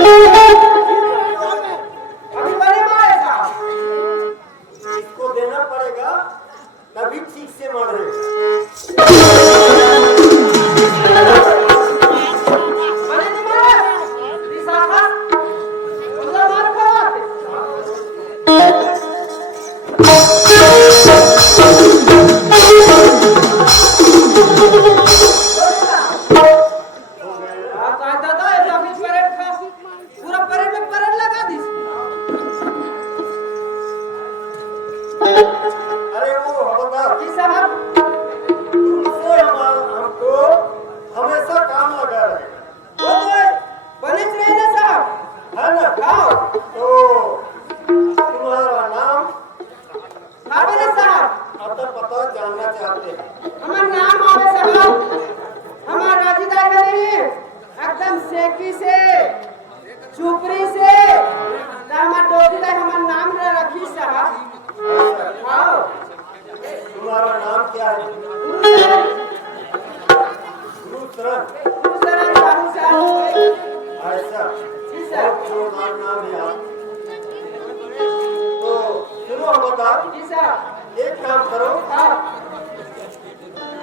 Thank you. अरे वो हवलदार जी साहब, तुमसे हमको हमेशा काम लगा रहेगा, वो तो बनिच रहे ना साहब। है ना? हाँ तो तुम्हारा नाम हाँ बोले साहब, अता पता जानना चाहते हैं। हमार नाम आवे साहब, हमार राजीदा में नहीं, एकदम सेकी से चुपरी से हमार डोरी ला हमार नाम रे रखी साहब। हाँ तुम्हारा नाम क्या है? गुरुशरण। गुरुशरण साहू साहब। ऐसा जी सर। बहुत जोरदार नाम है यार। तो सुनो हवलदार, जी साहब। एक काम करो, हाँ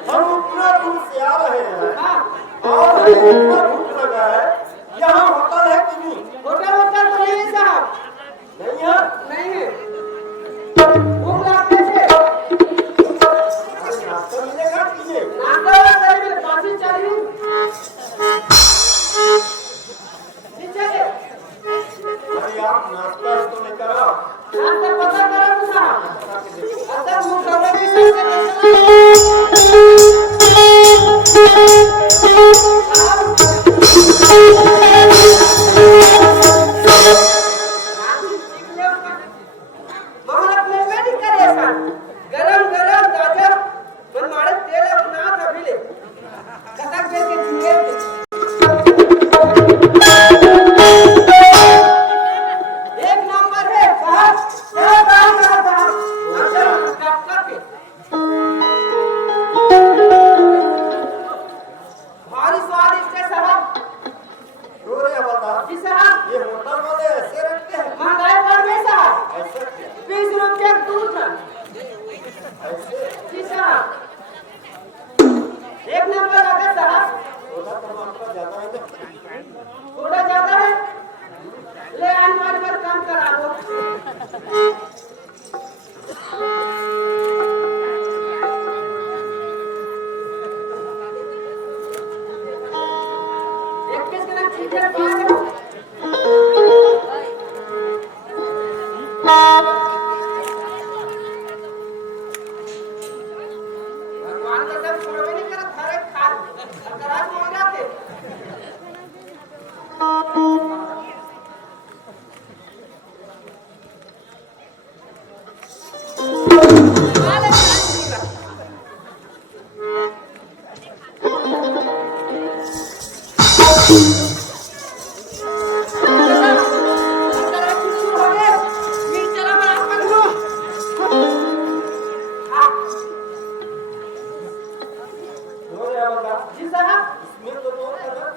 हम उतना दूर से आ रहे हैं हाँ, और हमें इतना भूख लगा है, यहाँ होटल है कि नहीं? होटल होटल तो नहीं है साहब, नहीं है? नहीं है। भूख लगने से अरे नाश्ता मिलेगा कि नहीं? नाश्ता वाला करीब 5 चाहिए। जी चले, अरे आप नाश्ता तो लेकर आओ। नाश्ता पता करो तो साहब। अंदर मुंह करो भी गरम गरम ताजा बनमाड़े तेल अपना अभी ले कतक बेच के झींगे एक नंबर है साहब, क्या बात है साहब। अच्छा डॉक्टर के भारी स्वादिष्ट है साहब। अरे हवलदार, जी साहब, ये होटल वाले ऐसे रखते हैं? महंगाई बढ़ गई साहब, ऐसा क्या? 20 रुपया दूध में। ऐसे जी साहब, एक नंबर आगे साहब। थोड़ा तो आपका ज्यादा है ना? थोड़ा ज्यादा है, ले आने पर काम करा दो। एक किस के ठीक है भगवान का सब छोड़वे नहीं करा थारे खा अगर आज हो जाते अरे हवलदार, जी साहब, इसमें तो दो कदम।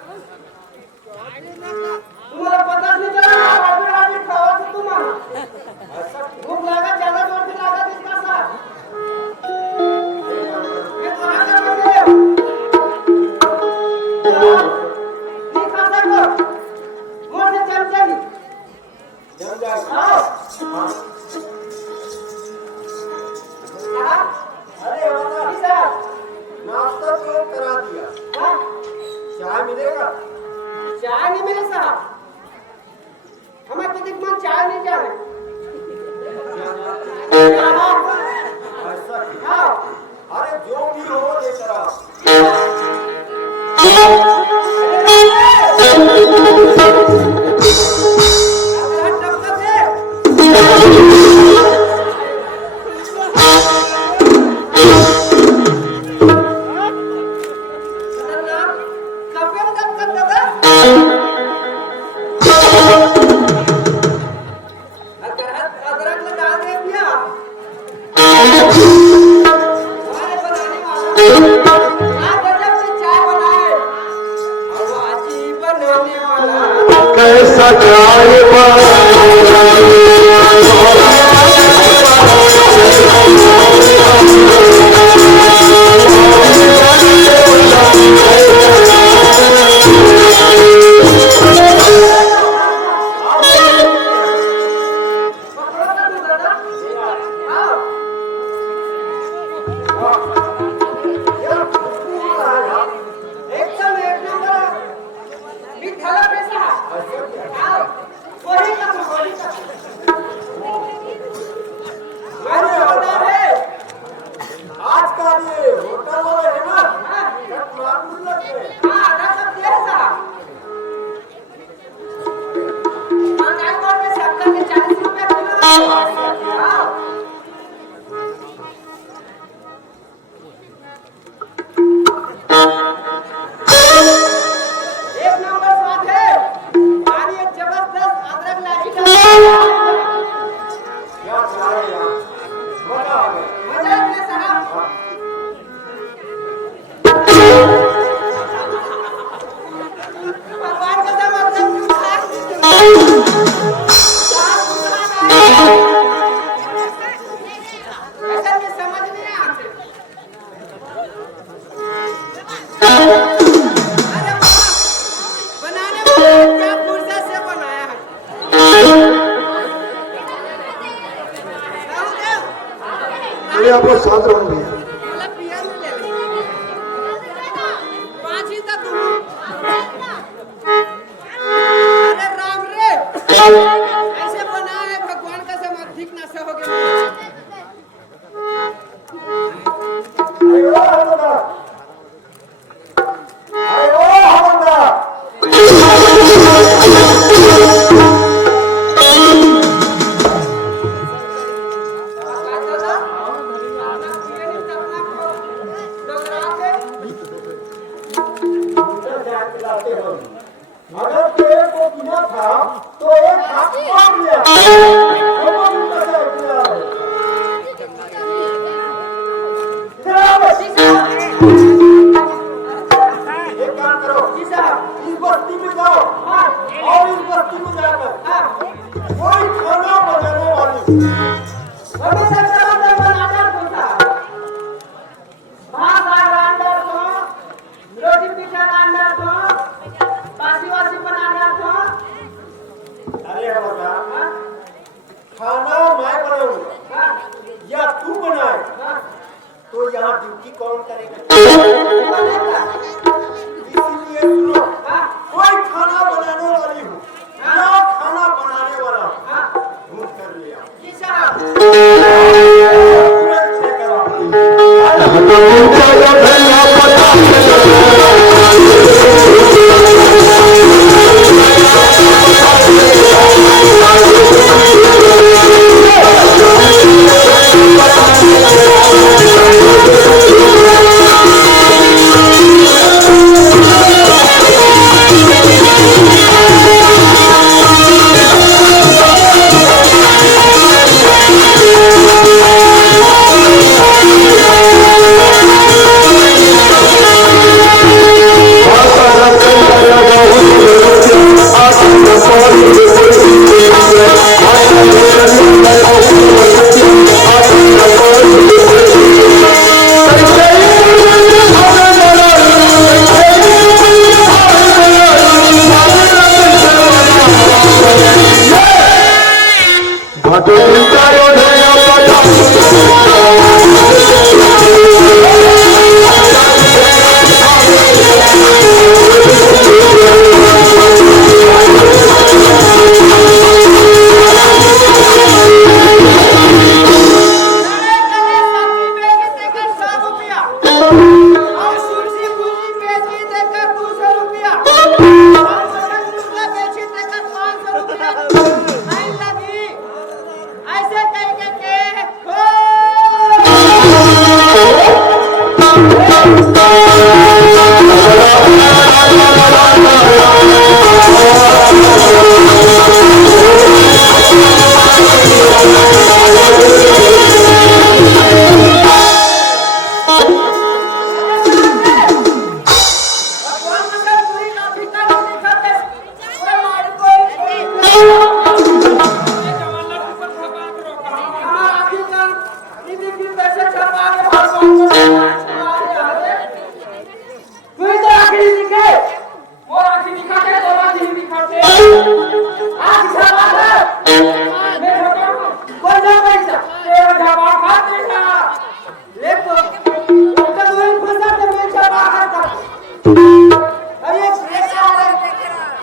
तुम्हाला पता नहीं चला आगे आगे खावा तो तुम्हाला ऐसा भूख लगा ज्यादा जोर से लगा इसका साहब। ये कहां से बचे हो नहीं खा सकते मोर से चल चली जम जाएगा। आओ हाँ। साहब। अरे हवलदार, जी साहब। नाश्ता तो करा दिया, हाँ, चाय मिलेगा? चाय नहीं मिले साहब, हमें तो दिखमान चाय नहीं जाने। ऐसा क्या? हाँ अरे जो भी हो लेकर आओ। कैसा चाय एकदम एक नंबर मिठाला पैसा। आओ एक नंबर स्वाद है और ये जबरदस्त अदरक इलायची का क्या चला रहे यार मजा आ गया मजा है साहब भगवान का मतलब ऐसा में समझ नहीं आते अरे वाह बनाने वाले क्या फुर्सत से बनाया है अरे आप लोग शांत रहो भैया मतलब पिया में ले ले पांच ही तक अरे राम रे ऐसे बनाया है भगवान का सब अधिक नशा हो गया अरे ओ हवलदार अगर तेरे को पीना था तो एक हाथ मार लिया एक काम करो इस बस्ती में जाओ और इस बस्ती में जाकर कोई खाना बनाने वाली अरे हवलदार खाना मैं बनाऊंगा या तू बनाए तो यहाँ ड्यूटी कौन करेगा इसलिए सुनो कोई खाना बनाने वाली हूँ या खाना बनाने वाला ढूंढ कर लिया तुरंत लेकर आओ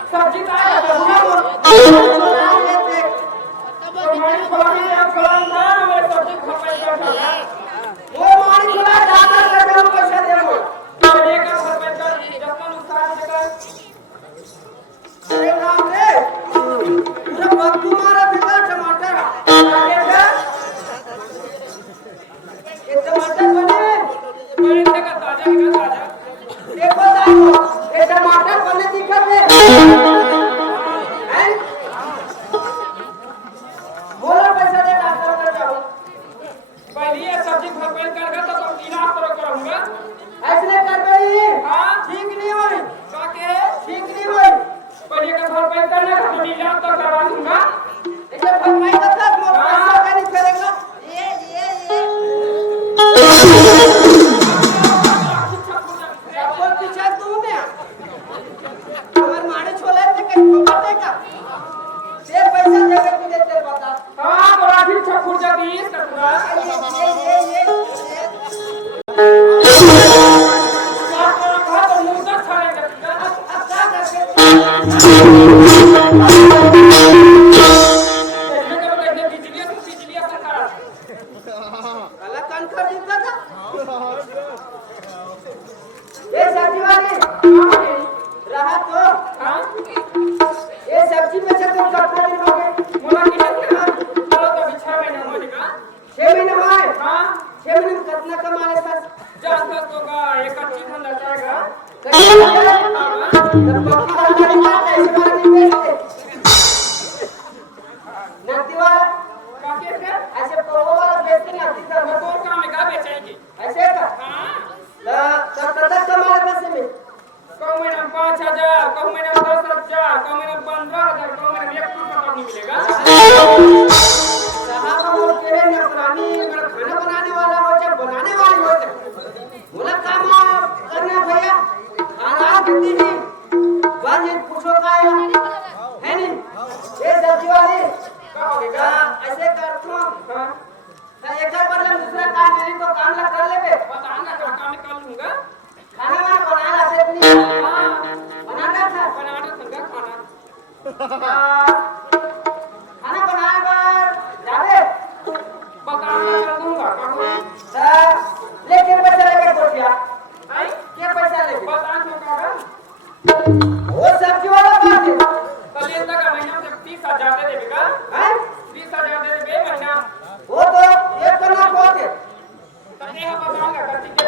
सब्जी का पूजा की सतुरा ये क्या कहा तो मुंह तक छाड़ेगा अब क्या करके इसमें जब कहते बिजली से करा काला कान कर देता था ये सब्जी वाली रहा तो हां ये सब्जी में से तुम कितना दिन हो गए मोला की चलो तो बिछा में ना होगा 6 महीने में हां 6 महीने में कितना कमा ले सर जान तक तो का एक अच्छी धंधा जाएगा नदी वाला काके के ऐसे पौवा वाला बेचते ना तीसरा मैं तो काम में का बेचेंगे ऐसे का हां तो कितना कमा ले पैसे में कहूं महीना में 5000 कहूं महीना में 10000 कहूं महीना में 15000 कहूं महीना में 1 रुपया तक नहीं मिलेगा साहब हम तेरे नौकरानी मेरा खाना बनाने वाला हो चाहे बनाने वाली हो चाहे बोला काम करना भैया खाना कितनी ही बंद पूछो का है नहीं ये सब्जी वाली का होगा ऐसे करतो हां एक बदले दूसरा काम मिली तो काम ला कर लेबे बताना का काम निकाल लूंगा खाना वाना बना ला से नहीं हां बनाना था बनाना था खाना खाना बनाए बार जावे बताना चल दूंगा का लेके पैसा लेके बोल दिया आई क्या पैसा लेके बता तो का वो सब्जी वाला बात है कल ये तक महीना में 30000 दे देगा हैं 30000 दे देबे महीना वो तो एक करना बहुत है तने हम बताऊंगा कति के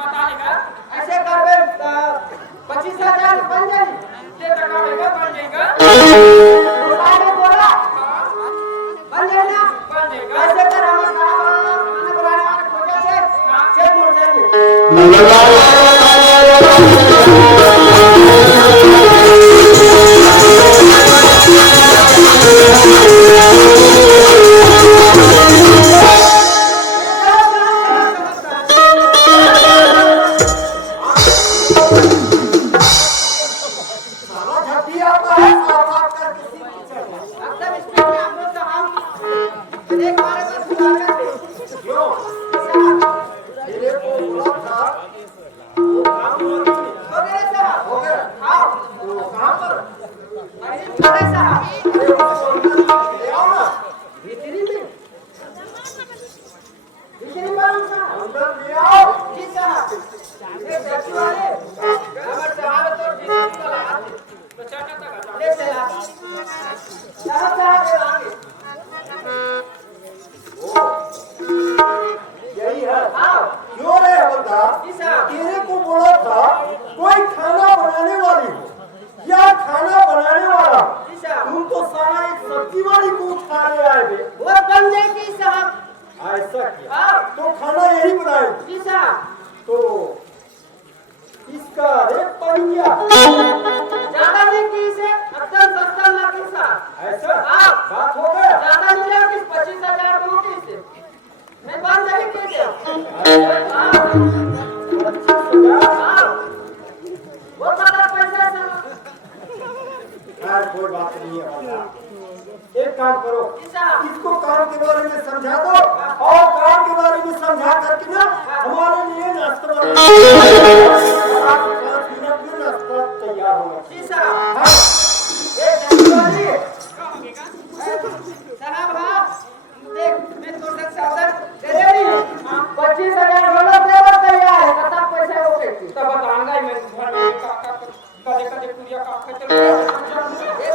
बता देगा ऐसे करबे 25000 बन जाई ये तक आएगा बन जाएगा रुपया में बोला बन जाए ना बन जाएगा ऐसे कर हम खाना बनाने वाले खोजा से चेक मोड़ जाएंगे साला झट्टी आता है साफ कर किसी की चढ़ एकदम इसमें हम लोग तो हम एक बार का सुधार करते क्यों तेरे को बोला था वो काम हो गए साहब हो गया आओ वो कहां पर अरे छोटे साहब अरे वो ले आओ ना भीतरी में भीतरी मालूम साहब अंदर ले आओ जी साहब ये सब्जी वाले हमारे साहब तो भीतरी का लाते तो चाटा तक ले चला साहब साहब आगे यही है आओ क्यों रे हवलदार जी साहब तेरे को बोला था कोई खाना बनाने वाली हो या खाना बनाने वाला जी साहब तुम तो साला एक सब्जी वाली को उठा ले आए बे वो बन जाएगी साहब ऐसा किया आओ तो खाना यही बनाएगी जी साहब तो इसका रेट पड़ गया ज्यादा नहीं की से एकदम सस्ता ना की साहब ऐसा हाँ। बात हो गया ज्यादा मिलेगा कि 25000 मोटी से मैं बन जाएगी कैसे हाँ 25,000 हाँ वो ज्यादा पैसा है यार कोई बात नहीं है वाला एक काम करो जी साहब इसको काम के बारे में समझा दो और काम के बारे में समझा करके ना हमारे लिए नाश्ता बना 5 मिनट में नाश्ता तैयार होगा जी साहब हाँ ये सब्जी वाली का होगा साहब हाँ देख मैं तो तक सावधान दे रही हूँ 25000 डॉलर देवर तैयार है कितना पैसा हो गए तब बताऊंगा ही मैं घर में का कदे पूरिया का खचल एक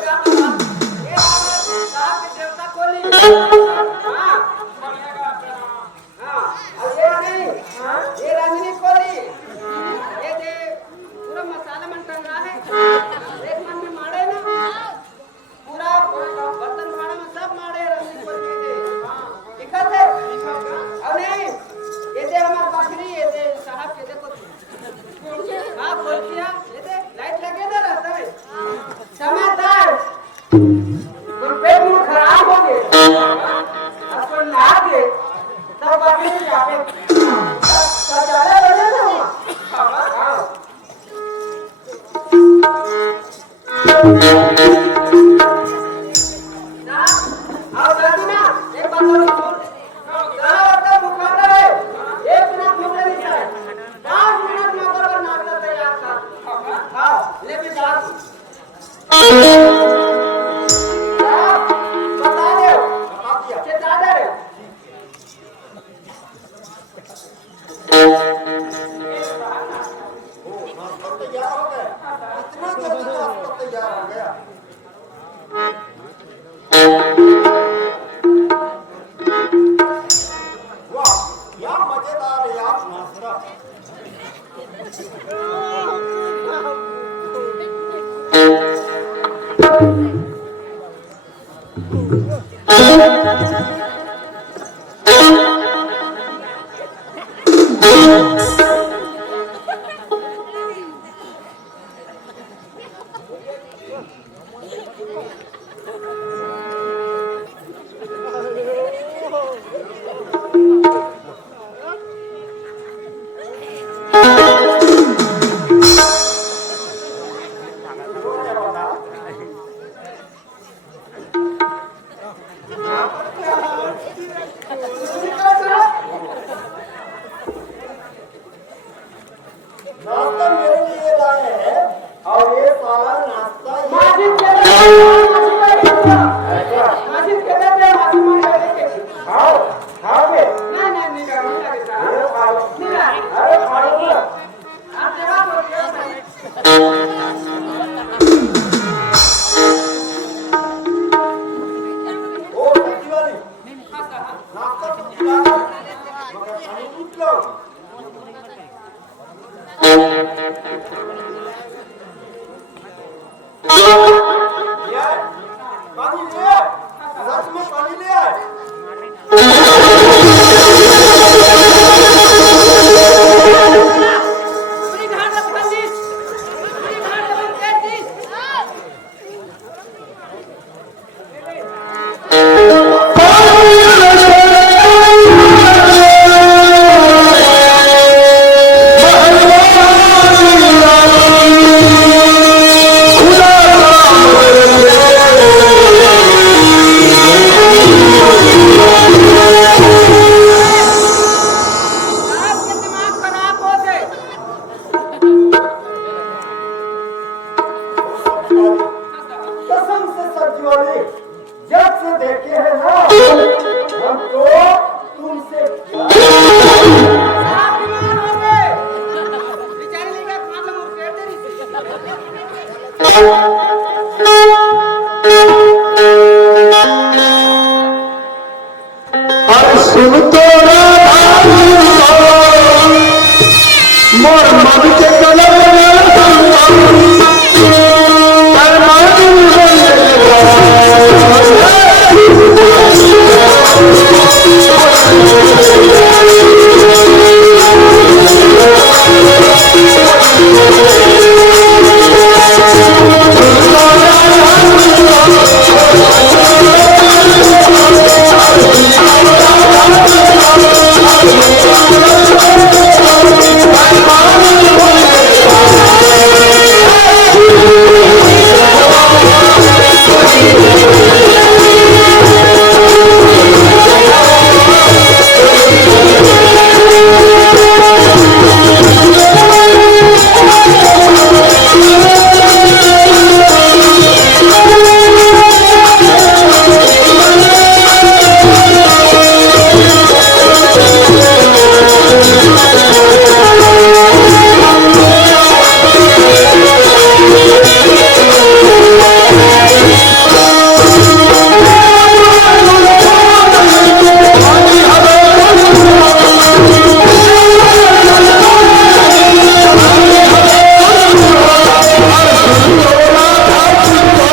साहब की देवता खोली हाँ बढ़िया का अपना हाँ और ये नहीं हाँ ये रंगनी खोली ये दे पूरा मसाला मन टंगा है एक मन में मारे ना पूरा बर्तन भाड़ा में सब मारे रंगनी खोल के दे दिखत है और नहीं ये दे हमार बकरी ये दे साहब के देखो हाँ खोल दिया ये दे लाइट लगे ना रहता है समझदार पेट में खराब हो गए नाश्ता मेरे लिए लाए हैं और ये साला नाश्ता ये माजिद के खाओ खाओगे नहीं नहीं नहीं का मुझे देता अरे खाओ नहीं अरे खाओ ना आप जवाब दो ओ सब्जी वाली नाश्ता तो खिला दो मगर पानी पूछ लो ये पानी ले आए सच में पानी ले आए पूरी घाट रख दी पूरी घाट रख दी आपके दिमाग खराब हो गए कसम से सब्जी वाली जब से देखे हैं ना हम तो तुमसे